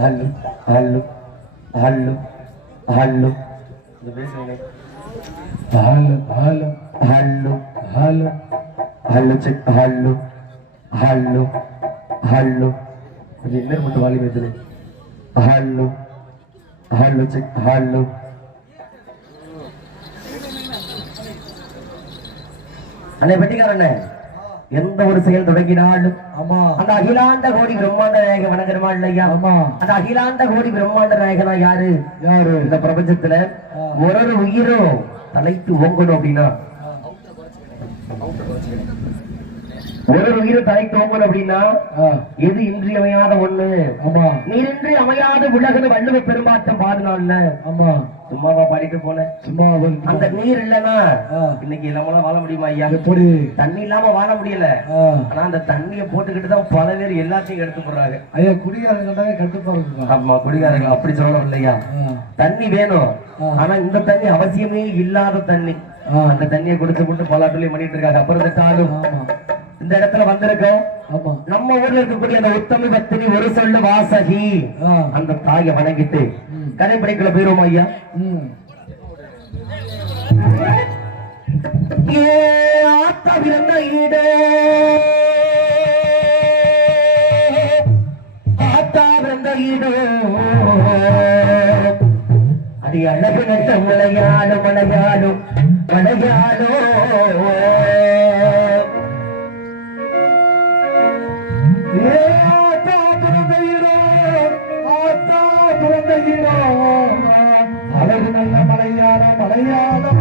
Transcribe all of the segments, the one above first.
Hello, hello, hello, hello, hello, hello, hello, hello, check, hello, hello, hello. मुझे इधर मुझे वाली में चले. Hello, hello, check, hello. अने बेटी कर रहे हैं. எந்த ஒரு செயல் தொடங்கினாலும் அந்த அகிலாண்ட கோடி பிரம்மாண்ட நாயக வணக்கமா இல்லையா? அந்த அகிலாண்ட கோடி பிரம்மாண்ட நாயகனா யாரு? இந்த பிரபஞ்சத்துல ஒரு உயிரும் தலைத்து ஓங்கணும் அப்படின்னா ஒரு உயிரும் தலைத்து ஓங்கணும் அப்படின்னா எது இன்றியமையாத ஒண்ணு? நீரின்றி அமையாத உலகன்னு வள்ளுவ பெருமாட்டம் பாடுனால சும்மாவா பாடிட்டு போனேன். சும்மா அந்த நீர் இல்லன்னா இன்னைக்கு நம்மளால வாழ முடியுமா ஐயா? தண்ணி இல்லாம வாழ முடியல. ஆனா அந்த தண்ணிய போட்டுக்கிட்டு தான் பல பேர் எல்லாத்தையும் எடுத்து போடுறாங்க. ஐயா குடிகாரங்க கட்டுப்பாடு. ஆமா குடிகாரங்க அப்படி சொல்லணும் இல்லையா? தண்ணி வேணும், ஆனா இந்த தண்ணி அவசியமே இல்லாத தண்ணி. அந்த தண்ணியை குடிச்சு பலாட்டுலயும் பண்ணிட்டு இருக்காங்க. அப்புறம் காலும் இந்த இடத்துல வந்திருக்கோம். நம்ம ஊர்ல இருக்கக்கூடிய அந்த உத்தமி பத்தினி ஒரு சொல்லு வாசகி அந்த தாயை வணங்கிட்டு கதைப்படைக்குள்ள போயிருவோம் ஐயா. ஆத்தா பிறந்த ஈடே, ஆத்தா பிறந்த ஈடோ, அது அழகு நட்ட மலையாளம் மலையாளம் மலையாளோ. அழகு நல்ல மலையாளம் மலையாளம்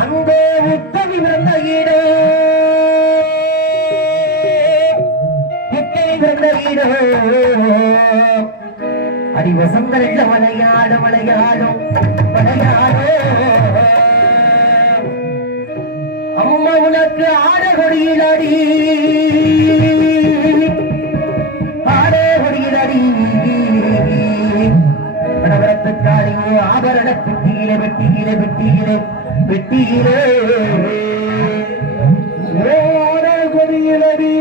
அந்த உத்தமி பிறந்த ஈடோ, உத்தமி பிறந்த ஈடோ, அடி வசந்த நல்ல மலையாளம் மலையாளம் மலையாளோ. அம்மா உனக்கு ஆட கொடியில் அடி, ஆட கொடியில் அடி, படவரத்துக்காடியோ ஆபரண பெட்டியிலே வெட்டியிலே வெட்டியிலே வெட்டியிலே ஆட கொடியில் அடி,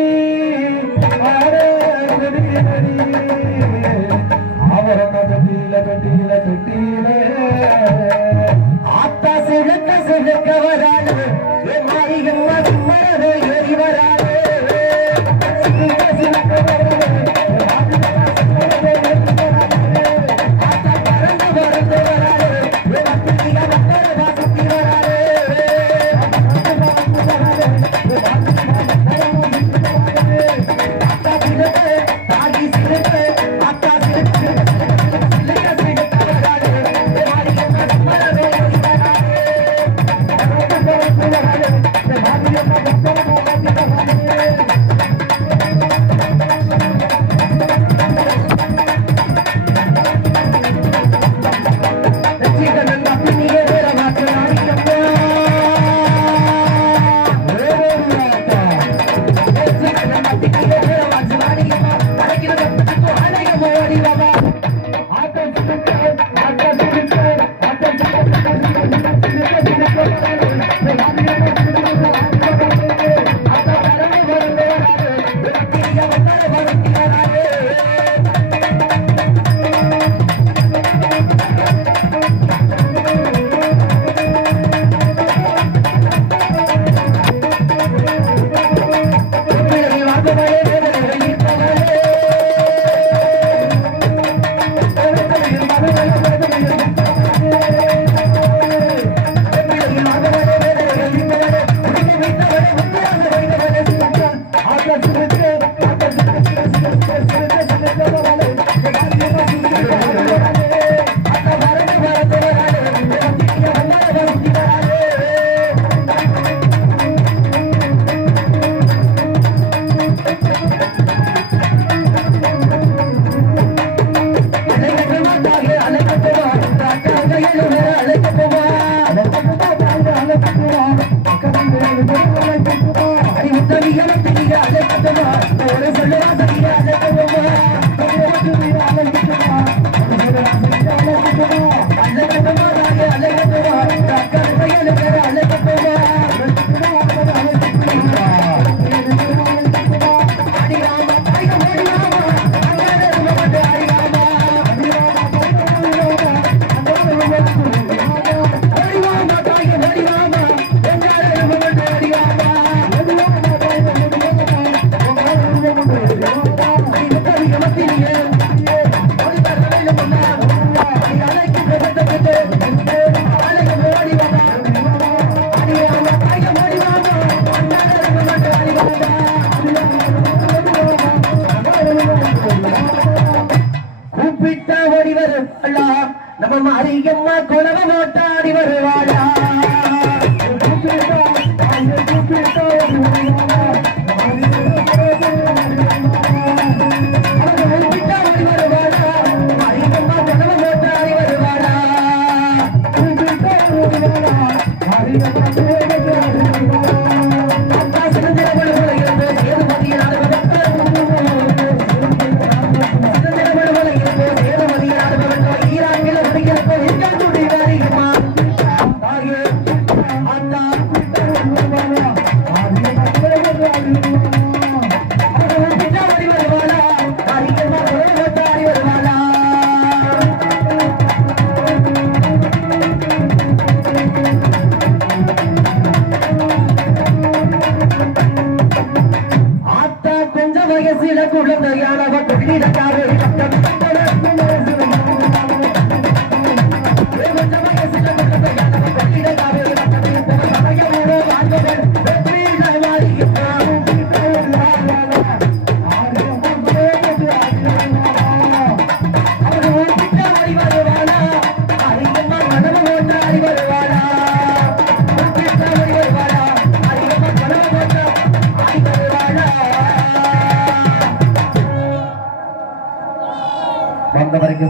ஆட கொடியில் அடி, ஆபரண பெட்டியில பெட்டியில பெட்டியிலே ஆத்தா சிழக்க சிழக்க வராது மாறியம்மா சும்மரது ஏறி வராது சிழக்க வராது ஆத்தா பறந்து பறந்து வராது சுத்தி வராது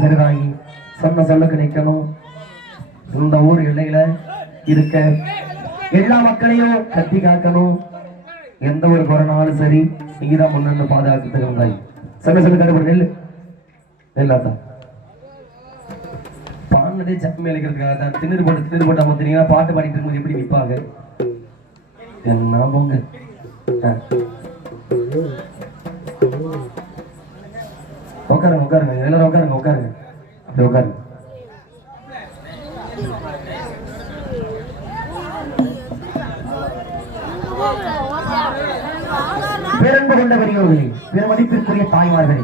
சரிதாகி சொன்ன சொல்லுக்கு நிக்கணும். இந்த ஊர் எல்லையில இருக்க எல்லா மக்களையும் கட்டி காக்கணும். எந்த ஒரு கொரோனாலும் சரி நீதான் முன்னு பாதுகாக்கிறதுக்கு வந்தாய். சொன்ன சொல்லு கடுபடி நெல்லு நெல்லாத்தான் பாடினதே சப்பமே அழைக்கிறதுக்காக தான். திணறு போட்டு அமர்த்தீங்கன்னா பாட்டு பாடிட்டு இருக்கும்போது எப்படி நிற்பாங்க என்ன போங்க. உட்காருங்க உட்காருங்க எல்லாரும் உட்காருங்க உட்காருங்க அப்படி உட்காருங்க. பேரன்பு கொண்ட பெரியோர்களே, பெருமதிப்பிற்குரிய தாய்மார்களே,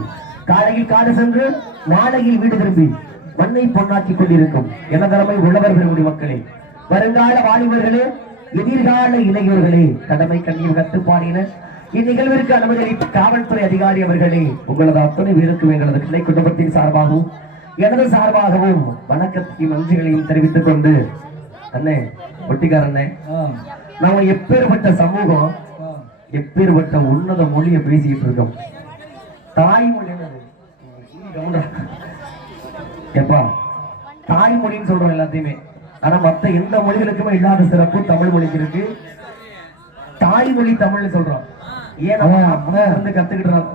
காலையில் காடு சென்று மாலையில் வீடு திரும்பி மண்ணை பொன்னாக்கி கொண்டிருக்கும் எனதரமை உள்ளவர் பெருமுடி மக்களே, வருங்கால வாலிபர்களே, எதிர்கால இளைஞர்களே, கடமை கண்ணீர் கட்டுப்பாடின இந்நிகழ்விற்கு அனுமதி அளித்த காவல்துறை அதிகாரி அவர்களே, உங்களது அத்தனை பேருக்கும் எங்களது கிளை குடும்பத்தின் சார்பாகவும் எனது சார்பாகவும் வணக்கத்தையும் நன்றிகளையும் தெரிவித்துக் கொண்டு, அண்ணே ஒட்டிக்காரண்ணே, நாம எப்பேற்பட்ட சமூகம், எப்பேற்பட்ட உன்னத மொழியை பேசிக்கிட்டு இருக்கோம். தாய்மொழி எப்பா தாய்மொழின்னு சொல்றோம் எல்லாத்தையுமே. ஆனா மத்த எந்த மொழிகளுக்குமே இல்லாத சிறப்பு தமிழ் மொழிக்கு இருக்கு. தாய்மொழி தமிழ்னு சொல்றோம். ஏன் நம்ம அப்பா இருந்து கத்துக்கிட்டோம்,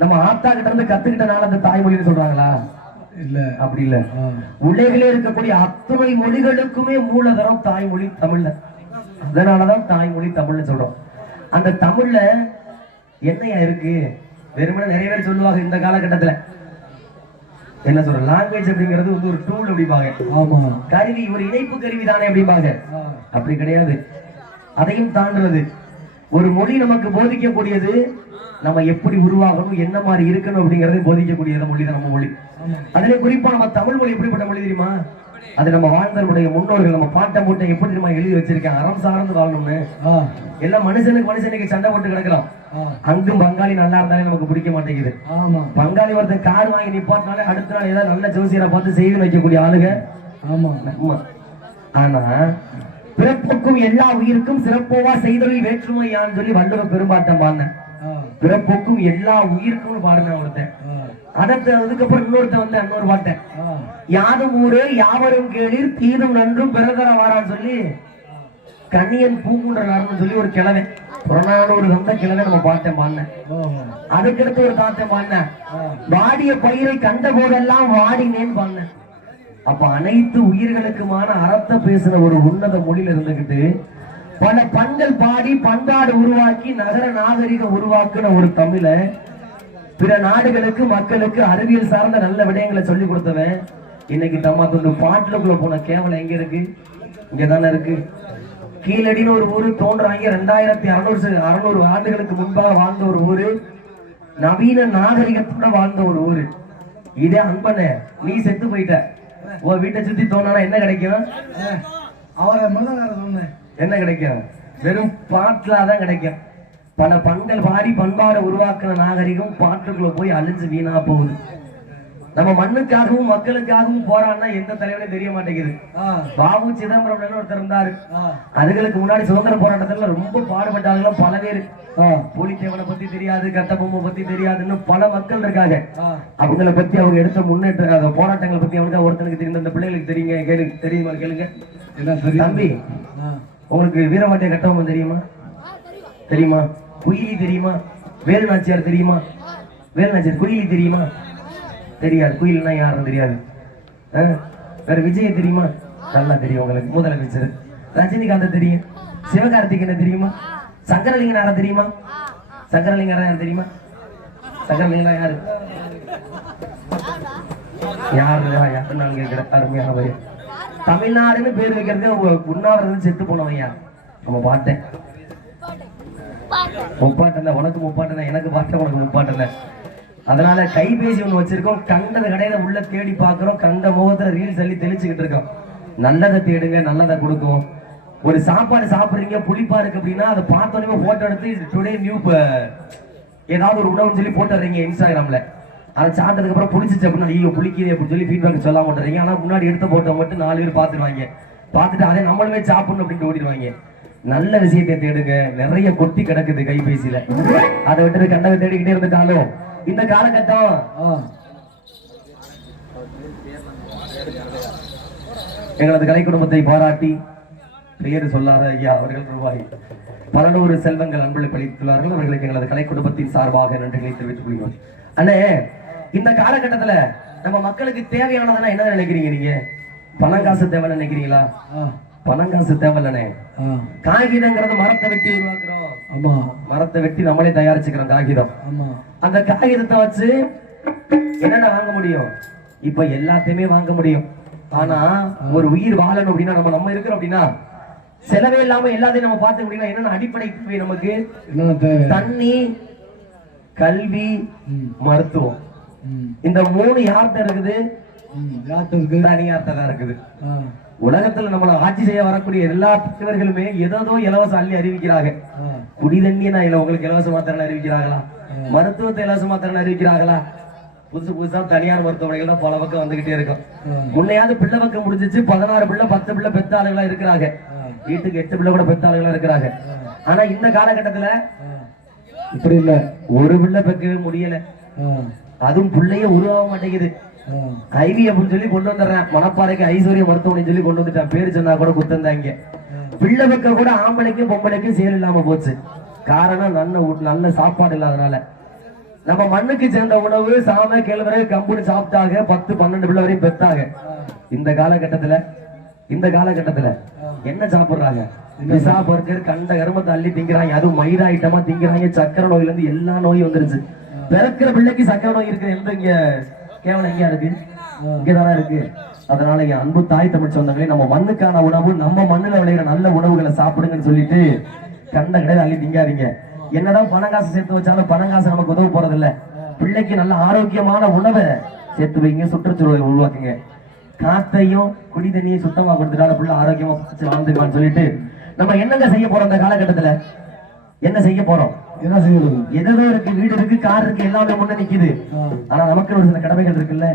நம்ம ஆத்தா கிட்ட இருந்து கத்துக்கிட்டனால அந்த தாய்மொழின்னு சொல்றாங்களா? இல்ல, அப்படி இல்ல. உலகிலே இருக்கக்கூடிய அத்தனை மொழிகளுக்குமே மூலதனம் தாய்மொழி தமிழ்ல. அதனாலதான் தாய்மொழி தமிழ்னு சொல்றோம். அந்த தமிழ்ல என்னையா இருக்கு? வெறுமனே நிறைய பேர் சொல்லுவாங்க இந்த காலகட்டத்துல என்ன சொல்ற, லாங்குவேஜ் அப்படிங்கிறது வந்து ஒரு டூல் அப்படிம்பாங்க. ஆமா, கருவி, ஒரு இணைப்பு கருவி தானே அப்படிம்பாங்க. அப்படி கிடையாது, அதையும் தாண்டுறது. ஒரு மொழி நமக்கு போதிக்கக்கூடியது நம்ம எப்படி உருவாகணும், என்ன மாதிரி இருக்கணும் அப்படிங்கறதை போதிக்கக்கூடியது மொழி தான் நம்ம மொழி. அதுல குறிப்பா நம்ம தமிழ் மொழி எப்படிப்பட்ட மொழி தெரியுமா? அது நம்ம வாழ்ந்தவருடைய முன்னோர்கள் நம்ம பாட்டை மூட்டை எப்படி நம்ம எழுதி வச்சிருக்காங்க, அறம் சார்ந்து வாழணும்னு. எல்லாம் மனுஷனுக்கு சண்டை போட்டு கிடக்கலாம். அங்கும் பங்காளி நல்லா இருந்தாலே நமக்கு பிடிக்க மாட்டேங்குது. பங்காளி ஒருத்தன் கார் வாங்கி நிப்பாட்டினாலே அடுத்த நாள் ஏதாவது நல்ல ஜோசியரை பார்த்து செய்து வைக்கக்கூடிய ஆளுங்க. ஆனா பிறப்புக்கும் எல்லா உயிருக்கும் சிறப்போவா செய்தொழில் வேற்றுமையான்னு சொல்லி வள்ளுவர் பெரும்பாட்டம் பாடினேன். பிறப்புக்கும் எல்லா உயிருக்கும் பாடினேன் ஒருத்தன். அதுக்கப்புறம் இன்னொருத்தன் வந்து இன்னொரு பாட்டேன், யாதும் ஊரே யாவரும் கேளீர் தீதும் நன்றும் பிறதர வாரான்னு சொல்லி கண்ணியன் பூங்குன்றன்னு சொல்லி ஒரு கிழமை புறநானூறு வந்த கிழமை நம்ம பாட்டேன் பாடினேன். அதுக்கடுத்து ஒரு தாத்தன் பாடினேன், வாடிய பயிரை கண்ட போதெல்லாம் வாடினேன்னு பாடினேன். அப்ப அனைத்து உயிர்களுக்குமான அறத்தை பேசுற ஒரு உன்னத மொழியில இருந்துகிட்டு பல பண்கள் பாடி பண்பாடு உருவாக்கி நகர நாகரிகம் உருவாக்குன ஒரு தமிழ பிற நாடுகளுக்கு மக்களுக்கு அறிவியல் சார்ந்த நல்ல விடயங்களை சொல்லி கொடுத்தவன் இன்னைக்கு தம்மா தொண்டு பாட்டுக்குள்ள போன கேவலம் எங்க இருக்கு? இங்கதானே இருக்கு. கீழடின்னு ஒரு ஊரு தோன்றாங்க 2600 ஆண்டுகளுக்கு முன்பாக வாழ்ந்த ஒரு ஊரு, நவீன நாகரிகத்தோட வாழ்ந்த ஒரு ஊரு. இதே அன்பன நீ செத்து போயிட்ட, உன் வீட்டை சுத்தி தோணா என்ன கிடைக்கும்? அவரை என்ன கிடைக்கும்? வெறும் பாட்டுலாதான் கிடைக்கும். பல பண்கள் பாடி பண்பாடை உருவாக்குற நாகரிகம் பாட்டுக்குள்ள போய் அழிஞ்சு வீணா போகுது. நம்ம மண்ணுக்காகவும் மக்களுக்காகவும் போராடினா எந்த தலைவனும் தெரிய மாட்டேங்குது. பாபு சிதம்பரம் ஒருத்தர் இருந்தாரு. அதுகளுக்கு முன்னாடி சுதந்திர போராட்டத்துல ரொம்ப பாடுபட்டாங்க பல பேர். புலித்தேவனை பத்தி தெரியாது, கட்டபொம்மை பத்தி தெரியாதுன்னு பல மக்கள் இருக்காங்க. அவங்களை பத்தி அவங்க எடுத்த முன்னேற்ற போராட்டங்களை பத்தி அவனுக்கு ஒருத்தனுக்கு தெரியும், அந்த பிள்ளைகளுக்கு தெரியுங்க. தெரியுமா? கேளுங்க. தம்பி, உங்களுக்கு வீரபாண்டிய கட்டபொம்மன் தெரியுமா? தெரியுமா? குயிலி தெரியுமா? வேலு நாச்சியார் தெரியுமா? வேலு நாச்சியார். குயிலி தெரியுமா? தெரியாது. குயில்னா யாரும் தெரியாது. வேற விஜய் தெரியுமா? நல்லா தெரியும் உங்களுக்கு. முதலமைச்சர் ரஜினிகாந்த் தெரியும். சிவகார்த்திகேயன் தெரியுமா? சங்கரலிங்கனார தெரியுமா? சங்கரலிங்கனார யார் தெரியுமா? சங்கரலிங்கனா யாரு? யாரு நான் கேட்கிற அருமையான பையன். தமிழ்நாடுன்னு பேர் வைக்கிறது உண்ணாவிரதம் செத்து போனவையா. நம்ம பாட்டேன் முப்பாட்டன், உனக்கு முப்பாட்டன், எனக்கு பாட்டேன், உனக்கு முப்பாட்டன். அதனால கைபேசி ஒண்ணு வச்சிருக்கோம், கண்டத கடையில உள்ள தேடி பாக்குறோம், கண்ட முகத்துல ரீல்ஸ் சொல்லி தெளிச்சுக்கிட்டு இருக்கோம். நல்லதை தேடுங்க, நல்லதை கொடுக்கும். ஒரு சாப்பாடு சாப்பிடுறீங்க புளிப்பா இருக்கு அப்படின்னா அதை பார்த்தோன்னே போட்டோ எடுத்து டுடே நியூ ஏதாவது ஒரு உணவுன்னு சொல்லி போட்டுறீங்க இன்ஸ்டாகிராம்ல. அதை சாப்பிட்டதுக்கு அப்புறம் புளிச்சிச்சு அப்படின்னா ஐயோ புளிக்குது அப்படின்னு சொல்லி ஃபீட்பேக் சொல்ல மாட்டேறீங்க. ஆனா முன்னாடி எடுத்த போட்டோ மட்டும் 4 பேர் பார்த்துருவாங்க. பார்த்துட்டு அதை நம்மளுமே சாப்பிடணும் அப்படின்னு ஓடிடுவாங்க. நல்ல விஷயத்தை தேடுங்க, நிறைய கொட்டி கிடக்குது கைபேசியில. அதை விட்டு கண்டதை தேடிக்கிட்டே இருந்துட்டாலும் இந்த காலகட்டம் எங்களது கலை குடும்பத்தை பாராட்டி பெயர் சொல்லாத ஐயா அவர்கள் ரூபாய் 100 செல்வங்கள் அன்பளை பளித்துள்ளார்கள். அவர்களுக்கு எங்களது கலை குடும்பத்தின் சார்பாக நன்றிகளை தெரிவித்துக் கொள்கிறோம். அண்ணே, இந்த காலகட்டத்துல நம்ம மக்களுக்கு தேவையானதுன்னா என்ன நினைக்கிறீங்க? நீங்க பணம் காசு தேவைன்னு நினைக்கிறீங்களா? பணம் காசு தேவையில்லனே. காகிதங்கிறது மரத்தை வெட்டி உருவாக்குறோம். ஆமா, மரத்தை வெட்டி நம்மளே தயாரிச்சுக்கிறோம் காகிதம். ஆமா, அந்த காகிதத்தை வச்சு என்னென்ன வாங்க முடியும்? இப்ப எல்லாத்தையுமே வாங்க முடியும். ஆனா ஒரு உயிர் வாழணும் அப்படின்னா நம்ம இருக்கிறோம் அப்படின்னா செலவே இல்லாம எல்லாத்தையும் நம்ம பார்த்து அப்படின்னா என்னென்ன அடிப்படை தேவை நமக்கு? தண்ணி, கல்வி, மருத்துவம். இந்த 3 யார்கிட்ட இருக்குது? தனியார்ட்ட தான் இருக்குது. உலகத்துல நம்மள ஆட்சி செய்ய வரக்கூடிய எல்லா தலைவர்களுமே ஏதோ இலவச அள்ளி அறிவிக்கிறாங்க. குடி தண்ணி நான் உங்களுக்கு இலவசமா தரணும் அறிவிக்கிறாங்களா? மருத்துவத்தை இலவசமா தரணும் அறிவிக்கிறாங்களா? புதுசா தனியார் மருத்துவமனைகள் தான் பல பக்கம் வந்துகிட்டே இருக்கும். முன்னையாவது பிள்ளை பக்கம் முடிஞ்சிச்சு, 16 பிள்ளை 10 பிள்ளை பெத்த ஆளுகளா இருக்கிறாங்க. வீட்டுக்கு 8 பிள்ளை கூட பெத்த ஆளுகளா இருக்கிறாங்க. ஆனா இந்த காலகட்டத்துல இப்படி இல்ல, ஒரு பிள்ளை பெக்கவே முடியல. அதுவும் பிள்ளைய உருவாக மாட்டேங்குது. ஐவி அப்படின்னு சொல்லி கொண்டு வந்துடுறேன். மணப்பாறைக்கு ஐஸ்வர்ய மருத்துவமனை சொல்லி கொண்டு வந்துட்டான். பேரு சொன்னா கூட குத்தந்தாங்க. பிள்ளை பக்கம் கூட ஆம்பளைக்கும் பொம்பளைக்கும் சேல் இல்லாம போச்சு. காரணம் நல்ல சாப்பாடு இல்லாதனால. நம்ம மண்ணுக்கு சேர்ந்த உணவு சாம கேழ்வரகு கம்புன்னு சாப்பிட்டாங்க. 10-12 பிள்ளை வரையும் பெத்தாங்க. இந்த காலகட்டத்துல என்ன சாப்பிடுறாங்க? பிசா பர்கர் கண்ட கருமத்தை அள்ளி திங்கிறாங்க. அதுவும் மைதா ஐட்டமா திங்கிறாங்க. சக்கரை நோயில இருந்து எல்லா நோயும் வந்துருச்சு. பிறக்கிற பிள்ளைக்கு சக்கரை நோய் இருக்கு. எந்த இங்க கேவலம் எங்கயா இருக்கு? இங்கதானே இருக்கு. அதனால என் அன்பு தாய் தமிழ் சொந்தங்களே, நம்ம மண்ணுக்கான உணவு, நம்ம மண்ணுல விளையிற நல்ல உணவுகளை சாப்பிடுங்கன்னு சொல்லிட்டு கண்ட கிடையாது அள்ளி திங்காதீங்க. என்னதான் பணம் காசு சேர்த்து வச்சாலும் பணம் காசு நமக்கு உதவ போறது இல்ல. பிள்ளைக்கு நல்ல ஆரோக்கியமான உணவை சேர்த்து வைங்க, சுற்றுச்சூழலை உருவாக்குங்க. காத்தையும் குடி தண்ணியும் சுத்தமா கொடுத்துட்டாலும் பிள்ளை ஆரோக்கியமா வாழ்ந்துக்குவான்னு சொல்லிட்டு நம்ம என்னங்க செய்ய போறோம் இந்த காலகட்டத்துல? என்ன செய்ய போறோம்? என்ன செய்யறது? ஏதோ இருக்கு, வீடு இருக்கு, கார் இருக்கு, எல்லாமே முன்ன நிக்குது. ஆனா நமக்கு ஒரு சில கடமைகள் இருக்குல்ல,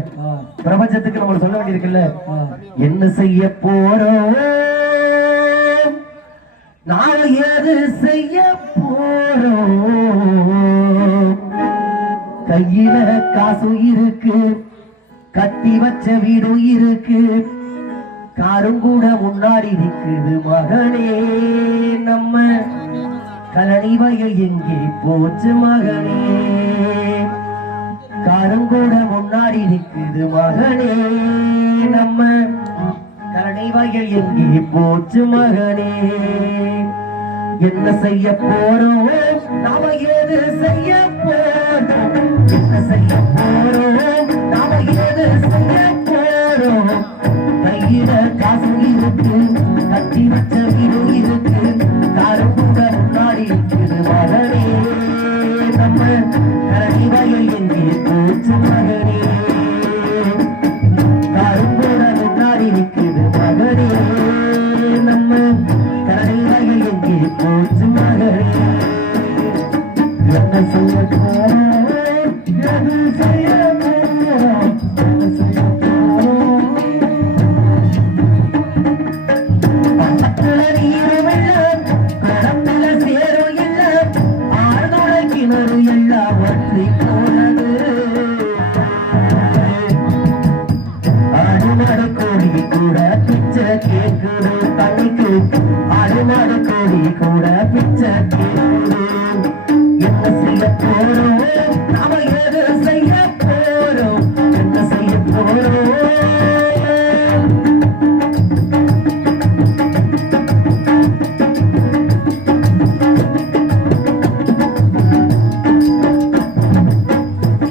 பிரபஞ்சத்துக்கு நம்ம சொல்ல வேண்டி இருக்குல்ல. என்ன செய்ய போறோம், நான் ஏது செய்ய போறோம், கையில காசு இருக்கு, கட்டி வச்ச வீடும் இருக்கு, காரும் கூட முன்னாடி நிக்குது மகனே. நம்ம கலனி வயல் எங்கே போச்சு மகனே, காரும் கூட முன்னாடி நிக்குது மகனே. நம்ம கலனி வயல் எங்கே போச்சு மகனே. என்ன செய்ய போறோம், நாம ஏது செய்ய போறோம், என்ன செய்ய போறோம், நாம ஏது செய்ய போறோம், கையில காசு இருக்கு, கட்டி வச்ச வீடு இருக்கு, காரும் கூட முன்னாடி இருக்குது மகனே. நம்ம கரணி வயல் எங்கே போச்சு மகனே, காரும் கூட முன்னாடி நிற்குது மகனே. நம்ம கரணி வயல் எங்கே போச்சு மகனே. என்ன செய்ய போறோம், எது செய்ய போறோம், என்ன செய்ய போறோம். பக்கத்துல நீரும் இல்ல, கடத்துல சேரும் இல்ல, ஆழ்நுழ கிணறு எல்லாம் வற்றி போனது. ஆடுமாடு கோடி கூட பிச்சை கேட்குது தண்ணிக்கு, ஆடுமாடு கோடி கூட பிச்சை கேட்குது. என்ன செய்ய போறோம், நாம எது செய்ய போறோம், என்ன செய்ய போறோம்.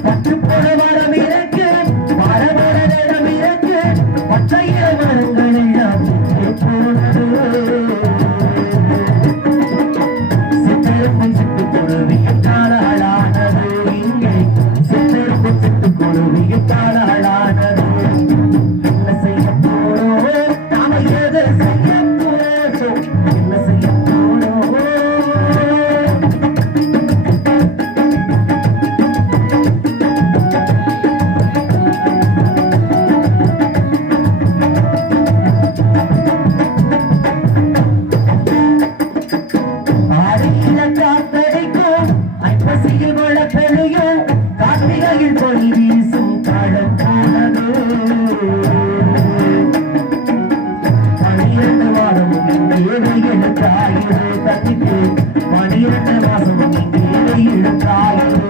பட்டு போன மரம் இருக்கு, மரமர நிறம் இருக்கு, பச்சைய மரங்கள் எல்லாம் போனது. சித்தருக்கும் சிட்டுக்குருவியும் தாளானது இங்கே, சித்தருக்கும் சிட்டுக்குருவியும் தாளானது. என்ன செய்ய போறோம், நாம எது செய்ய போறோம், என்ன செய்ய போறோம். ஆடியில காத்தடிக்கும், ஐப்பசியில் மழை பெய்யும், கார்த்திகையில் பொய் வீசும் காலம் போனது. 12 மாதமும் இங்கே இழுத்தாயுது தண்ணிக்கு, 12 மாசமும் இங்கே இழுத்தாயுது.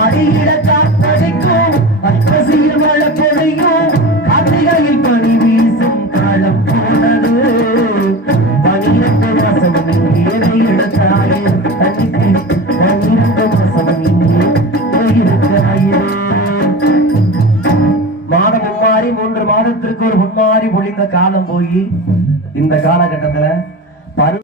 ஆடியில காத்தடிக்கும், ஐப்பசியில் மழை பெய்யும், கார்த்திகையில் பொய் வீசும் காலம் போனது. 12 மாசம் இங்கே இழுத்தாயுது தண்ணிக்கு, 12 மாசம் இங்கே இழுத்தாயுது. மாதம் மும்மாறி 3 மாதத்திற்கு ஒரு முன்மாறி பொழிந்த காலம் போய் இந்த காலகட்டத்துல